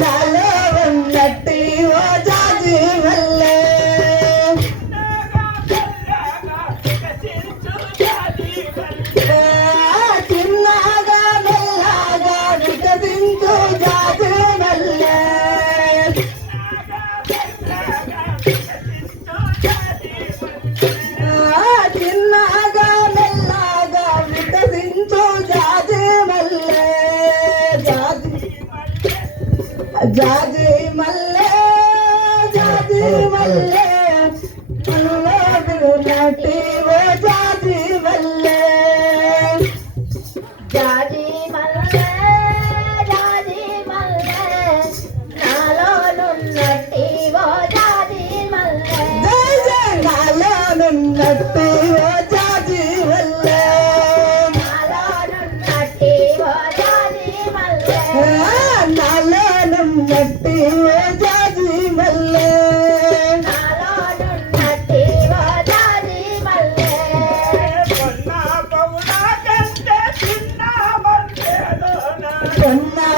నాలో ఉన్నట్టి ఓ జాజి మల్లె చిన్నగా మెల్లగా వికసించు జాజి మల్లె చిన్నగా మెల్లగా వికసించు జాజి మల్లె జాజి మల్లె జాజి మల్లె నటి ఓ జాజి మల్లె జాజి మల్లె జాజి మల్లె నాలో నున్నట్టి ఓ జాజి మల్లె నాలో నున్నట్టి ఓ జాజి మల్లె నాలో నున్నట్టి ఓ జాజి మల్లె నాలో నున్నట్టి ఓ జాజి మల్లె నాలో నున్నట్టి ఓ జాజి మల్లె పొన్నా